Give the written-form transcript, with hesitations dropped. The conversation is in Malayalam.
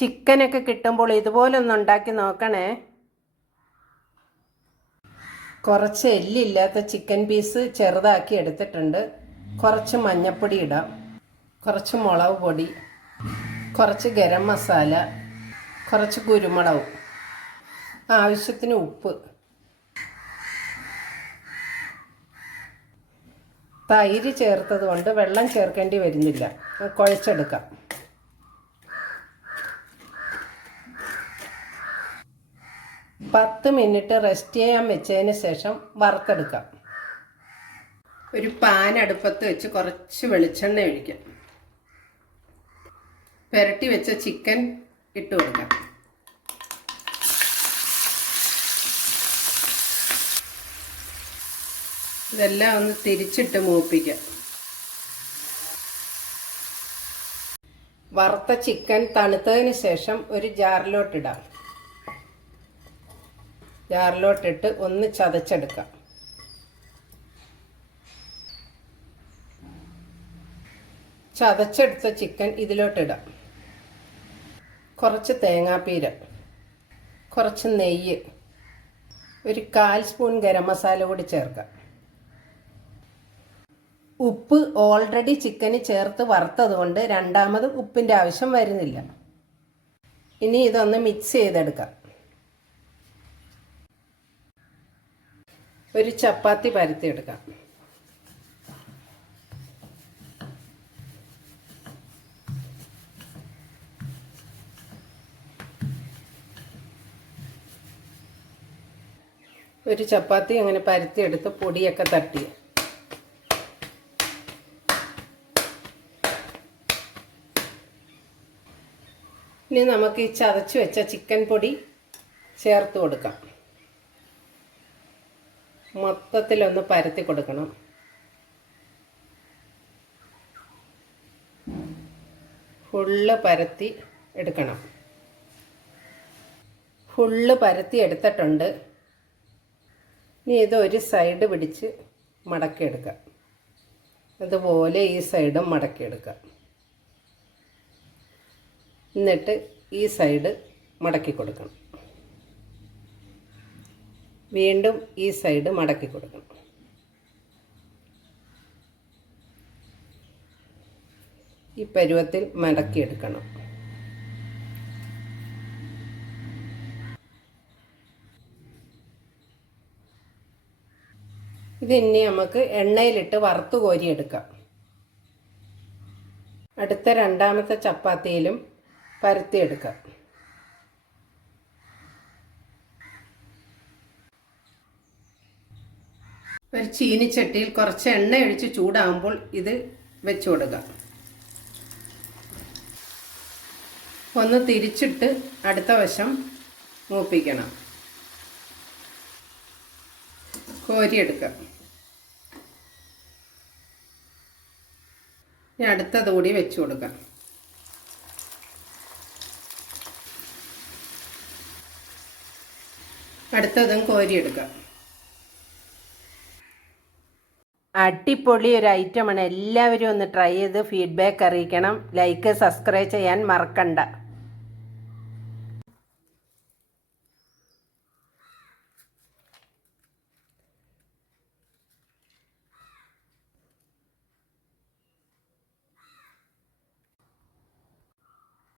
ചിക്കനൊക്കെ കിട്ടുമ്പോൾ ഇതുപോലൊന്ന് ഉണ്ടാക്കി നോക്കണേ. കുറച്ച് എല്ലില്ലാത്ത ചിക്കൻ പീസ് ചെറുതാക്കി എടുത്തിട്ടുണ്ട്. കുറച്ച് മഞ്ഞൾപ്പൊടി ഇടാം, കുറച്ച് മുളക് പൊടി, കുറച്ച് ഗരം മസാല, കുറച്ച് കുരുമുളകും, ആവശ്യത്തിന് ഉപ്പ്. തൈര് ചേർത്തത് കൊണ്ട് വെള്ളം ചേർക്കേണ്ടി വരുന്നില്ല. കുഴച്ചെടുക്കാം. പത്ത് മിനിറ്റ് റെസ്റ്റ് ചെയ്യാൻ വെച്ചതിന് ശേഷം വറുത്തെടുക്കാം. ഒരു പാൻ അടുപ്പത്ത് വെച്ച് കുറച്ച് വെളിച്ചെണ്ണ ഒഴിക്കാം. പുരട്ടി വെച്ച ചിക്കൻ ഇട്ട് കൊടുക്കാം. ഇതെല്ലാം ഒന്ന് തിരിച്ചിട്ട് മൂപ്പിക്കാം. വറുത്ത ചിക്കൻ തണുത്തതിന് ശേഷം ഒരു ജാറിലോട്ടിടാം. ജാറിലോട്ടിട്ട് ഒന്ന് ചതച്ചെടുക്കാം. ചതച്ചെടുത്ത ചിക്കൻ ഇതിലോട്ടിടാം. കുറച്ച് തേങ്ങാപ്പീര, കുറച്ച് നെയ്യ്, ഒരു 1/4 സ്പൂൺ ഗരം മസാല കൂടി ചേർക്കാം. ഉപ്പ് ഓൾറെഡി ചിക്കന് ചേർത്ത് വറുത്തത് കൊണ്ട് രണ്ടാമത് ഉപ്പിൻ്റെ ആവശ്യം വരുന്നില്ല. ഇനി ഇതൊന്ന് മിക്സ് ചെയ്തെടുക്കാം. ഒരു ചപ്പാത്തി പരത്തിയെടുക്കാം. ഒരു ചപ്പാത്തി അങ്ങനെ പരത്തിയെടുത്ത് പൊടിയൊക്കെ തട്ടി ഇനി നമുക്ക് ഈ ചതച്ച് വെച്ച ചിക്കൻ പൊടി ചേർത്ത് കൊടുക്കാം. മൊത്തത്തിലൊന്ന് പരത്തി കൊടുക്കണം. ഫുള്ള് പരത്തി എടുക്കണം. ഫുള്ള് പരത്തി എടുത്തിട്ടുണ്ട്. ഇനി ഇത് ഒരു സൈഡ് പിടിച്ച് മടക്കിയെടുക്കാം. അതുപോലെ ഈ സൈഡും മടക്കിയെടുക്കാം. എന്നിട്ട് ഈ സൈഡ് മടക്കി കൊടുക്കണം. വീണ്ടും ഈ സൈഡ് മടക്കി കൊടുക്കണം. ഈ പരുവത്തിൽ മടക്കിയെടുക്കണം. ഇത് ഇനി നമുക്ക് എണ്ണയിലിട്ട് വറുത്ത് കോരിയെടുക്കാം. അടുത്ത രണ്ടാമത്തെ ചപ്പാത്തിയിലും പരത്തിയെടുക്കാം. ഒരു ചീനിച്ചട്ടിയിൽ കുറച്ച് എണ്ണ ഒഴിച്ച് ചൂടാകുമ്പോൾ ഇത് വെച്ച് കൊടുക്കാം. ഒന്ന് തിരിച്ചിട്ട് അടുത്ത വശം മൂപ്പിക്കണം. കോരിയെടുക്കാം. ഇനി അടുത്തത് കൂടി വെച്ച് കൊടുക്കാം. അടുത്തതും കോരിയെടുക്കാം. അടിപൊളി ഒരു ഐറ്റമാണ്. എല്ലാവരും ഒന്ന് ട്രൈ ചെയ്ത് ഫീഡ്ബാക്ക് അറിയിക്കണം. ലൈക്ക് സബ്സ്ക്രൈബ് ചെയ്യാൻ മറക്കണ്ട.